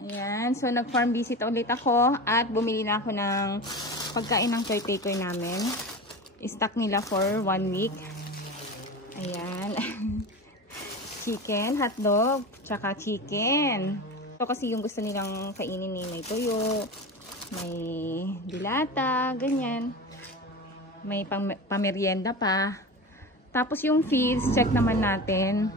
Ayan. So, nag-farm visit ulit ako at bumili na ako ng pagkain ng caretaker namin. I-stock nila for 1 week. Ayan. Chicken, hotdog, tsaka chicken. Ito kasi yung gusto nilang kainin ni may tuyo, may dilata, ganyan. May pamerienda pa. Tapos yung feeds, check naman natin.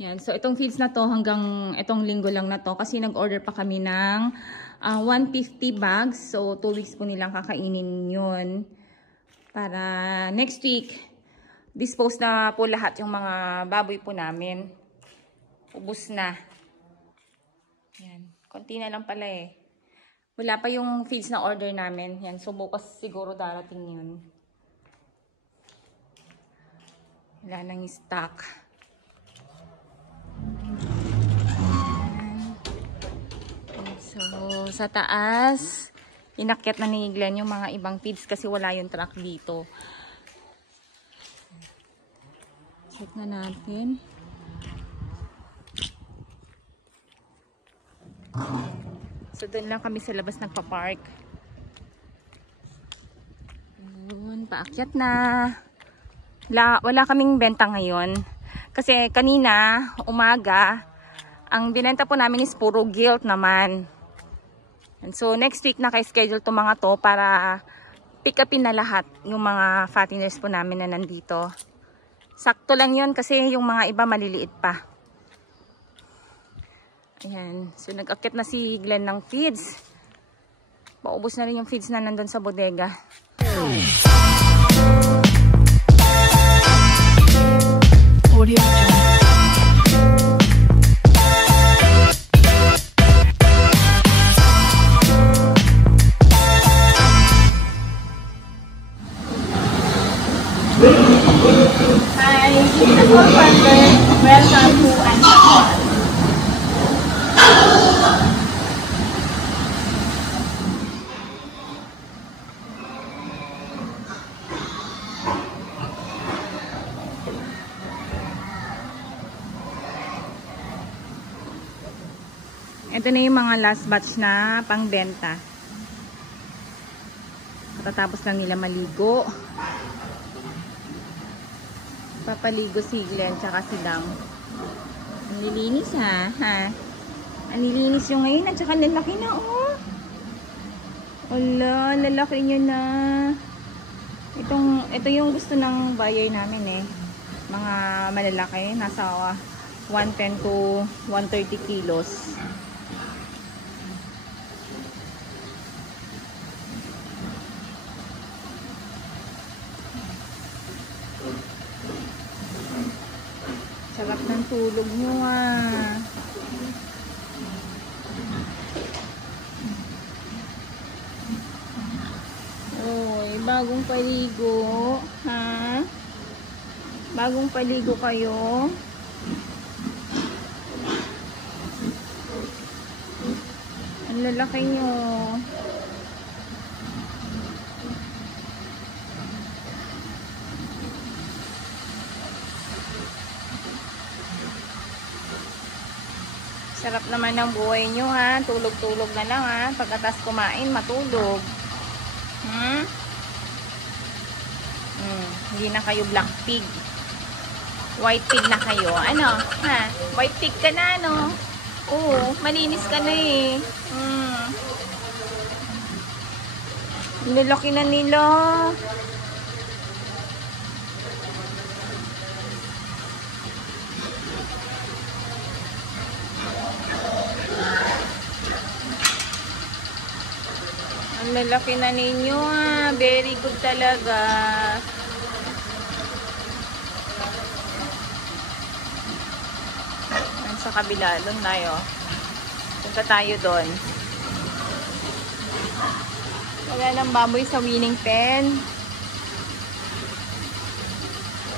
Yan. So, itong feeds na to hanggang itong linggo lang na to. Kasi nag-order pa kami ng 150 bags. So, 2 weeks po nilang kakainin yun. Para next week, dispose na po lahat yung mga baboy po namin. Ubus na. Yan. Konti na lang pala eh. Wala pa yung feeds na order namin. Yan. So, bukas siguro darating yun. Wala nang stock. So, sa taas, inakyat na ni Glenn yung mga ibang feeds kasi wala yung truck dito. Check na natin. So, doon lang kami sa labas nagpa-park. Doon, paakyat na. Wala kaming benta ngayon. Kasi kanina, umaga, ang binenta po namin is puro gilt naman. And so, next week naka-schedule to mga to para pick upin na lahat yung mga fatteners po namin na nandito. Sakto lang yun kasi yung mga iba maliliit pa. Ayan. So, nag-akit na si Glenn ng feeds. Paubos na rin yung feeds na nandun sa bodega. Audio Jungle. Hi, this is the whole partner. Welcome to Antakon. Ito na yung mga last batch na pangbenta. Tatapos lang nila maligo. Papaligo si Glenn tsaka si Dam. Ang nilinis ha. Ang nilinis yung ngayon at tsaka lalaki na oh. Wala, lalaki niya na. Ito yung gusto ng buyer namin eh. Mga malalaki. Nasa 110 to 130 kilos. Sarap ng tulog nyo ah. Oy, bagong paligo. Ha? Bagong paligo kayo. Ang lalaki nyo. Sarap naman ng buhay nyo ha. Tulog-tulog na lang ha. Pagkatas kumain, matulog. Hindi na kayo black pig. White pig na kayo. Ano? Ha? White pig ka na no? Oo. Malinis ka na eh. Lalaki na nila. Ang lalaki na ninyo ah. Very good talaga. Sa kabila, doon tayo. Punta tayo doon. Wala lang baboy sa winning pen.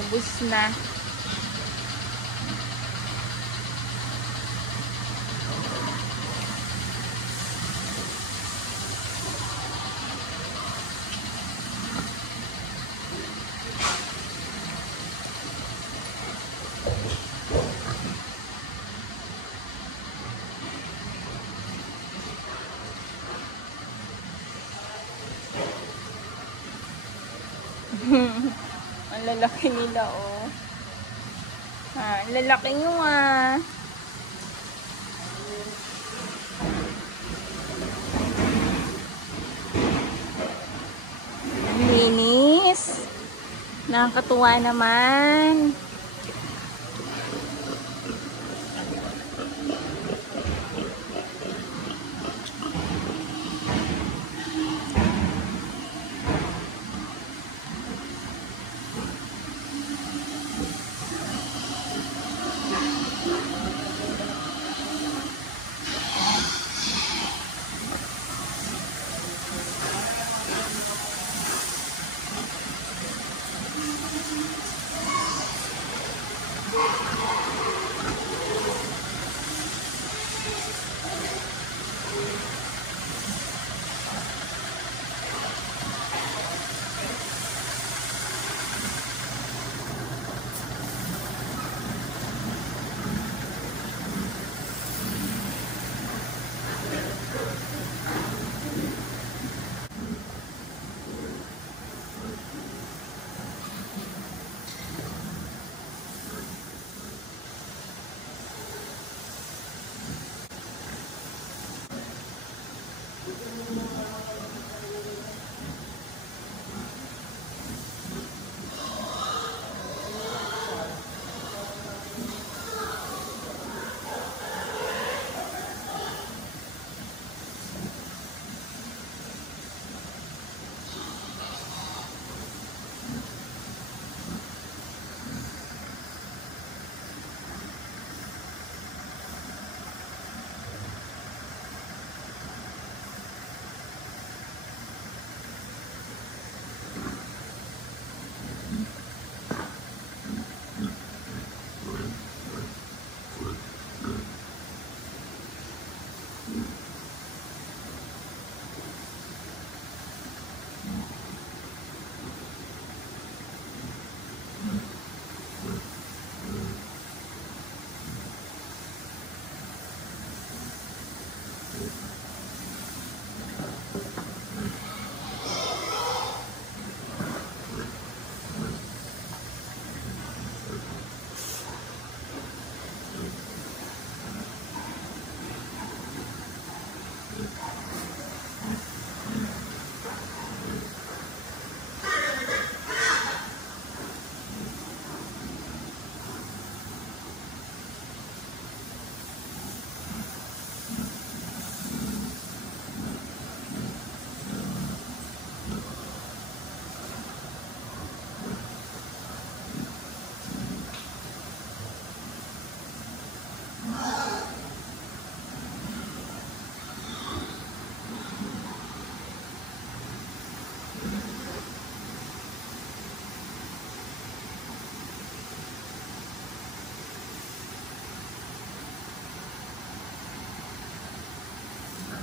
Ubus na. lalaki nila, oh. Ha, lalaki nyo, ah. Linis. Nakakatuwa naman.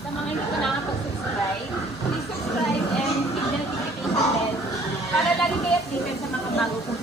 Sa mga hindi pa nakapag-subscribe, please subscribe and hit the notification bell para lagi kayo updated sa mga bago kong